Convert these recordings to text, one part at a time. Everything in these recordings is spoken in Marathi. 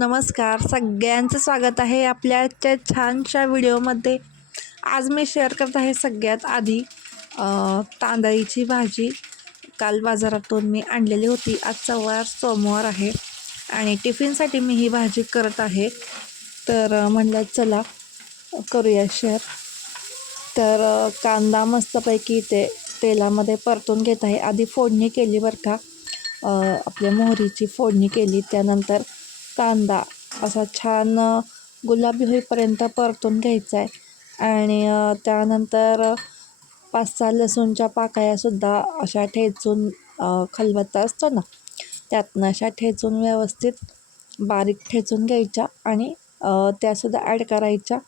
नमस्कार. सगळ्यांचं स्वागत आहे आपल्याच्या छानशा व्हिडिओमध्ये. आज मी शेअर करत आहे सगळ्यात आधी तांदळीची भाजी. काल बाजारातून मी आणलेली होती. आजचा वार सोमवार आहे आणि टिफिनसाठी मी ही भाजी करत आहे. तर म्हणलं चला करूया शेअर तर कांदा मस्तपैकी ते तेलामध्ये परतून घेत आहे. आधी फोडणी केली बरं का. आपल्या मोहरीची फोडणी केली. त्यानंतर कांदा असा छान गुलाबी होईपर्यंत परतून घ्यायचा आहे आणि त्यानंतर पाच सहा लसूणच्या पाकळ्यासुद्धा अशा ठेचून खलबत्ता असतो ना त्यातनं अशा ठेचून व्यवस्थित बारीक ठेचून घ्यायच्या आणि त्यासुद्धा ॲड करायच्या.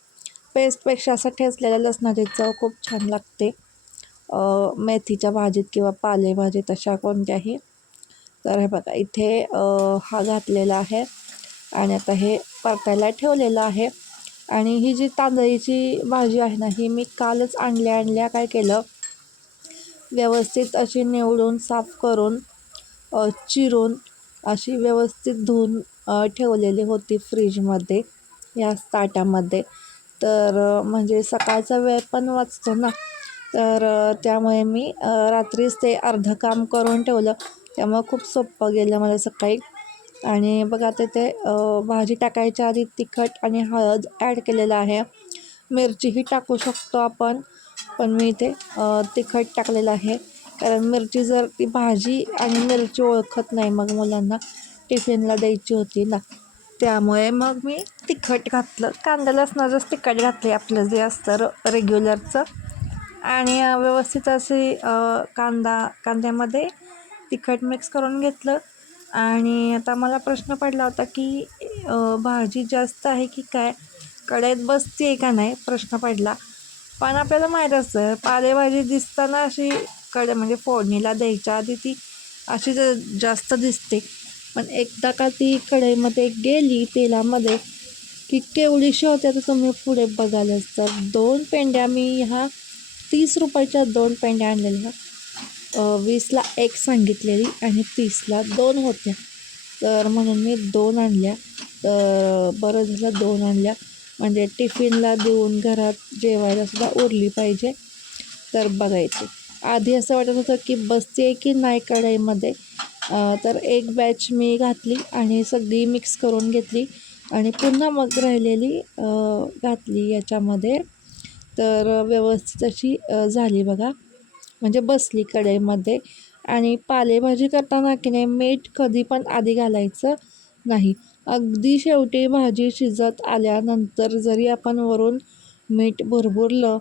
पेस्टपेक्षा असं ठेचलेल्या लसणाची चव खूप छान लागते. मेथीच्या भाजीत किंवा पालेभाजीत अशा कोणत्याही. तर हे बघा इथे हा घातलेला आहे. आणि आता हे परतायला ठेवलेलं आहे. आणि ही जी तांदळीची भाजी आहे ना ही मी कालच आणल्या आणल्या काय केलं? व्यवस्थित अशी निवडून साफ करून चिरून अशी व्यवस्थित धुवून ठेवलेली होती फ्रीजमध्ये या ताटामध्ये. तर म्हणजे सकाळचा वेळ पण वाचतो ना. तर त्यामुळे मी रात्रीच ते अर्धं काम करून ठेवलं. त्यामुळं खूप सोपं गेलं मला सकाळी. आणि बघा आता ते भाजी टाकायच्या आधी तिखट आणि हळद ॲड केलेलं आहे. मिरचीही टाकू शकतो आपण पण मी इथे तिखट टाकलेलं आहे. कारण मिरची जर ती भाजी आणि मिरची ओळखत नाही मग मुलांना टिफिनला द्यायची होती ना. त्यामुळे मग मी तिखट घातलं. कांदा लसणाचंच तिखट घातले आपलं जे असतं र रेग्युलरचं आणि व्यवस्थित असे कांदा कांद्यामध्ये तिखट मिक्स करून घेतलं. आणि आता मला प्रश्न पडला होता की भाजी जास्त आहे की काय? कढईत बसते आहे का नाही? प्रश्न पडला. पण आपल्याला माहीत असतं पालेभाजी दिसताना अशी कडे म्हणजे फोडणीला द्यायच्या आधी ती अशी ज जास्त दिसते. पण एकदा का ती कढईमध्ये गेली तेलामध्ये की केवढीशी होते तर तुम्ही पुढे बघालच तर दोन पेंड्या मी ह्या तीस रुपयाच्या दोन पेंड्या आणलेल्या. वीसला एक सांगितलेली आणि तीसला दोन होत्या. तर म्हणून मी दोन आणल्या. तर बरं झालं दोन आणल्या. म्हणजे टिफिनला देऊन घरात जेवायला सुद्धा उरली पाहिजे. तर बघायची. आधी असं वाटत होतं की बसते की नाही कढईमध्ये? तर एक बॅच मी घातली आणि सगळी मिक्स करून घेतली आणि पुन्हा मग राहिलेली घातली याच्यामध्ये. तर व्यवस्थित अशी झाली बघा. म्हणजे बसली कढईमध्ये आणि पालेभाजी करताना की नाही मीठ कधी पण आधी घालायचं नाही. अगदी शेवटी भाजी शिजत आल्यानंतर जरी आपण वरून मीठ भरभुरलं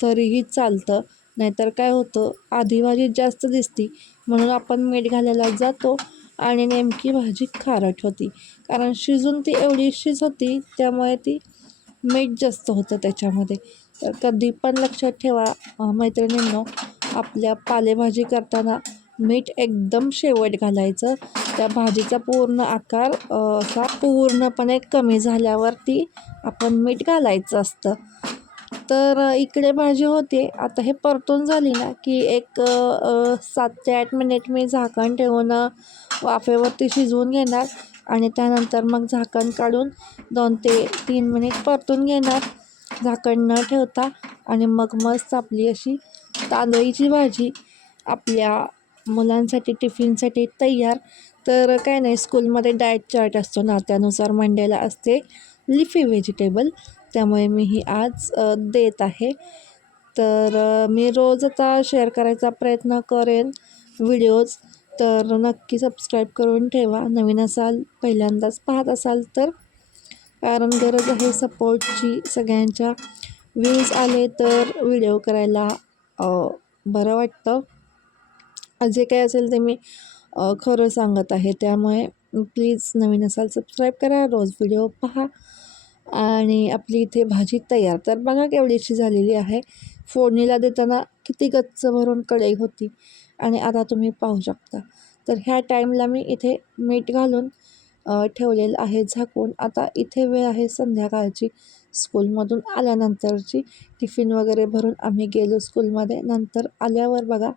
तरीही चालतं. नाहीतर काय होतं आधी भाजी जास्त दिसती म्हणून आपण मीठ घालायला जातो आणि नेमकी भाजी खारट होती. कारण शिजून ती एवढी शिज होती त्यामुळे ती मीठ जास्त होतं त्याच्यामध्ये. तर कधी पण लक्षात ठेवा मैत्रिणींनो आपल्या पालेभाजी करताना मीठ एकदम शेवट घालायचं. त्या भाजीचा पूर्ण आकार असा पूर्णपणे कमी झाल्यावरती आपण मीठ घालायचं असतं. तर इकडे भाजी होते. आता हे परतून झाली ना की एक सात ते आठ मिनिट मी झाकण ठेवून वाफेवरती शिजवून घेणार आणि त्यानंतर मग झाकण काढून दोन ते तीन मिनिट परतून घेणार. झाकण न ठेवता आणि मग मस्त आपली अशी तांदळीची भाजी आपल्या मुलांसाठी टिफिनसाठी तयार. तर काय नाही स्कूलमध्ये डाएट चार्ट असतो ना त्यानुसार मंडेला असते लिफी व्हेजिटेबल त्यामुळे मी ही आज देत आहे. तर मी रोज आता शेअर करायचा प्रयत्न करेन व्हिडिओज तर नक्की सबस्क्राईब करून ठेवा. नवीन असाल पहिल्यांदाच पाहत असाल तर. कारण गरज आहे सपोर्टची सगळ्यांच्या व्ह्यूज आले तर व्हिडिओ करायला बरं वाटतं. जे काही असेल ते मी खरं सांगत आहे. त्यामुळे प्लीज नवीन असाल सबस्क्राईब करा. रोज व्हिडिओ पहा. आणि आपली इथे भाजी तयार. तर बघा केवढीशी झालेली आहे. फोडणीला देताना किती गच्च भरून कढई होती. आणि आता तुम्ही पाहू शकता. तर ह्या टाईमला मी इथे मीठ घालून ठेवलेलं आहे झाकून. आता इथे वेळ आहे संध्याकाळची. स्कूलमधून आल्यानंतरची टिफिन वगैरे भरून आम्ही गेलो स्कूलमध्ये. नंतर आल्यावर बघा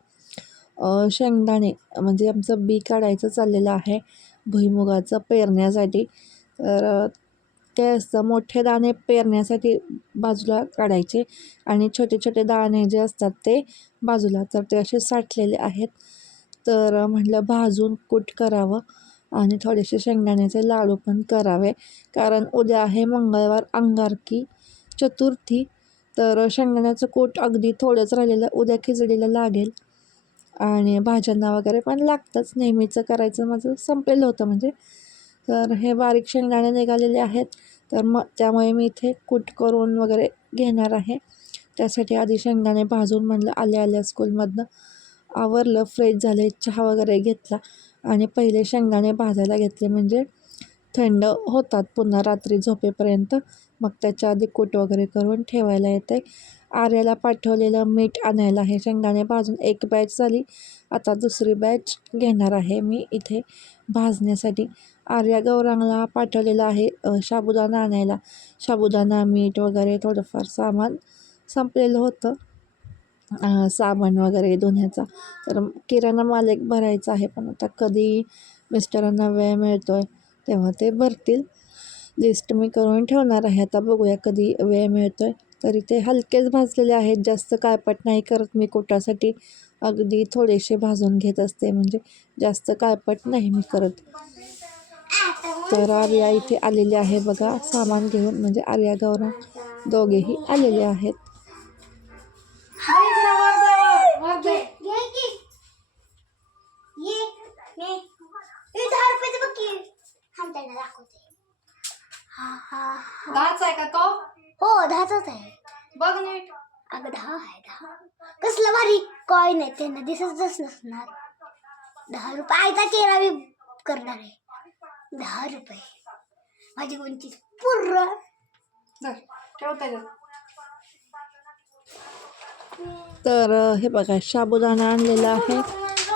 शेंगदाणे म्हणजे आमचं बी काढायचं चाललेलं आहे भुईमुगाचं पेरण्यासाठी. तर ते असतं मोठे दाणे पेरण्यासाठी बाजूला काढायचे आणि छोटे छोटे दाणे जे असतात ते बाजूला तर ते असे साठलेले आहेत. तर म्हटलं भाजून कूट करावं. आणि थोडेसे शेंगदाण्याचे लाडू पण करावे. कारण उद्या आहे मंगळवार अंगारकी चतुर्थी. तर शेंगदाण्याचं कूट अगदी थोडंच राहिलेलं उद्या खिचडीला लागेल. आणि भाज्यांना वगैरे पण लागतंच. नेहमीचं करायचं माझं संपलेलं होतं म्हणजे. तर हे बारीक शेंगदाणे निघालेले आहेत. तर मग त्यामुळे मी इथे कूट करून वगैरे घेणार आहे. त्यासाठी आधी शेंगदाणे भाजून म्हणलं आल्या आल्या स्कूलमधनं. आवरलं फ्रेश झाले चहा वगैरे घेतला आणि पहिले शेंगदाणे भाजायला घेतले. म्हणजे थंड होतात पुन्हा रात्री झोपेपर्यंत. मग त्याच्या आधी कूट वगैरे करून ठेवायला येते. आर्याला पाठवलेलं मीठ आणायला आहे. शेंगदाणे भाजून एक बॅच झाली. आता दुसरी बॅच घेणार आहे मी इथे भाजण्यासाठी. आर्या गौरांगला पाठवलेलं आहे शाबुदाणा साबुदाणा आणायला. साबुदाणा मीठ वगैरे थोडंफार सामान संपलेलं होतं. साबण वगैरे धुण्याचा. तर किराणा माल एक भरायचा आहे पण आता कधी मिस्टरांना वेळ मिळतो आहे तेव्हा ते भरतील. लिस्ट मी करून ठेवणार आहे. आता बघूया कधी वेळ मिळतो आहे तरी ते हलकेच भाजलेले आहेत. जास्त काळपट नाही करत मी कोटासाठी. अगदी थोडेसे भाजून घेत असते. म्हणजे जास्त काळपट नाही मी करत. तर आर्या इथे आलेले आहे बघा. सामान घेऊन. म्हणजे आर्या गौरा दोघेही आलेले आहेत. दहाच आहे का तो? हो दहाचाच आहे. बघ नीट. अगं दहा आहे दहा. कसलं भारी कॉईन आहे त्यांना दिसतच नसणार. दहा रुपये. आयता चेहरा मी करणार आहे. दहा रुपये. माझी कोणची पूर्ण. तर हे बघा साबुदाणा आणलेला आहे.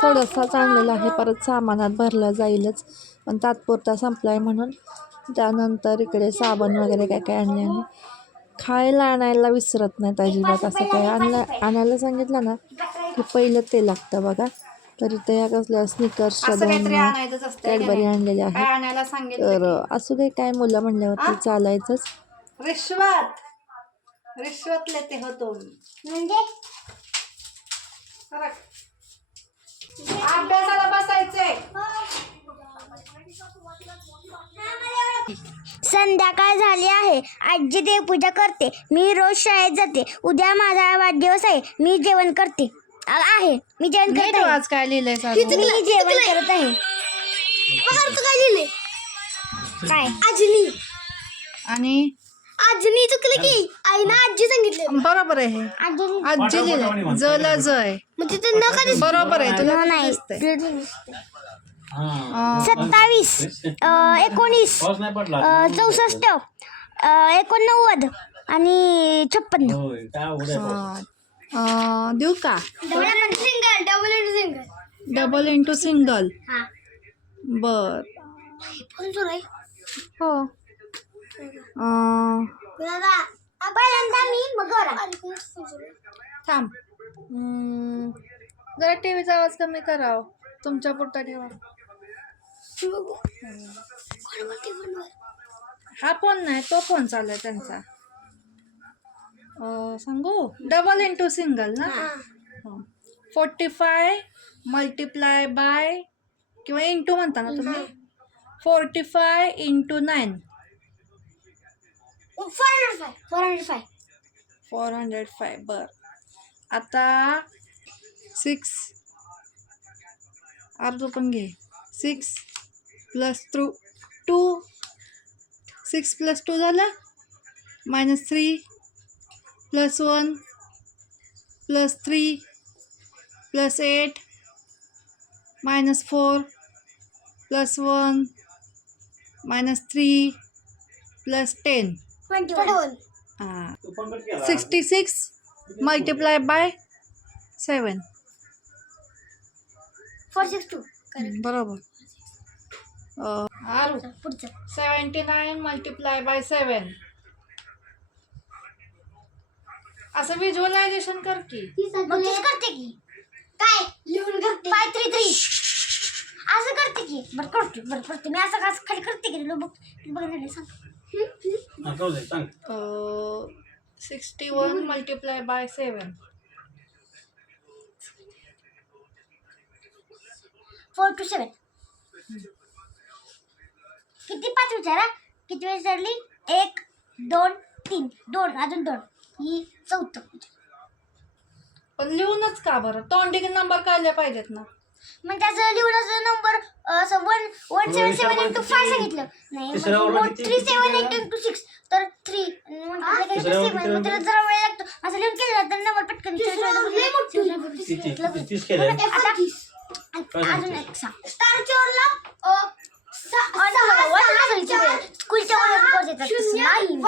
थोडासाच आणलेला आहे. परत सामानात भरला जाईलच. पण तात्पुरता संपला आहे म्हणून त्यानंतर इकडे साबण वगैरे काय काय आणले आणि खायला आणायला विसरत नाहीत अजिबात असं काय. आणलं आणायला सांगितलं ना की पहिलं ते लागतं बघा. तरी ते या कसल्या स्निकर्सच्या असं काहीतरी दोन आणायचंच असतं की कॅडबरी? आणलेल्या काय आहेत आणायला सांगितलं तर असू दे काय मुलं म्हणल्यावरती चालायचंच. रिश्वत! रिश्वत लेते हो तुम. म्हणजे. अभ्यासाला बसायचंय. संध्याकाळ झाली आहे. आजी देवपूजा करते. मी रोज शाळेत जाते. उद्या माझा वाढदिवस आहे. मी जेवण करते. आ- आहे. मी जेवण करत आहे. वाच काय लिहिलंय साधू? मी जेवण करत आहे. काय लिहिले काय? आजीनी. आणि? आजीनी चुकलं की? आईना आजी सांगितले. बरोबर आहे हे. आजीनी आजी लिहिलंय. जला जय म्हणजे ते न कधी बरोबर आहे. तुला नाही दिसतंय? सत्तावीस एकोणीस चौसष्ट एकोणनव्वद आणि छप्पन्न देऊ का? Single double single double into single हा. बर. हो थांब. जरा टी व्हीचा आवाज कमी कराव. तुमच्या पुरता ठेवा. हा फोन नाही तो फोन चालू आहे त्यांचा. अ, सांगू? डबल इंटू सिंगल ना? फोर्टी फाय मल्टिप्लाय बाय किंवा इंटू म्हणता ना तुम्ही? Forty five into nine four hundred five four hundred five four hundred five बर. आता सिक्स अर्ध पण घे. Six plus through two six plus two झालं minus three plus one plus three plus eight minus four plus one minus three plus ten. हां. Sixty six multiply by seven. Four six two. बरोबर. आरू पुढचं seventy nine multiply by seven. असं व्हिज्युअलायझेशन कर की. मग करते की. काय? लिहून करते. फाय थ्री थ्री असं करते की. बरं करतो बरं करतो. मी असं असं खाली करते की बघ बघ हा, सांग. Sixty one multiply by seven four two seven किती पाच विचारा किती वेळ विचारली एक दोन तीन. दोन अजून दोन. ही चौथं पण लिहूनच का बरं? तोंडी नंबर काढले पाहिजेत ना. मग त्याचं लिहून असं नंबर असं one one seven seven into five सांगितलं. नाही three seven? Eight into six तर थ्री सेवन मग त्याला किती जरा वेळ लागतो. असं लिहून केलं तर नंबर पटकन अजून? एक सांग. स्टार चोरला? स्कूलच्या वर नाही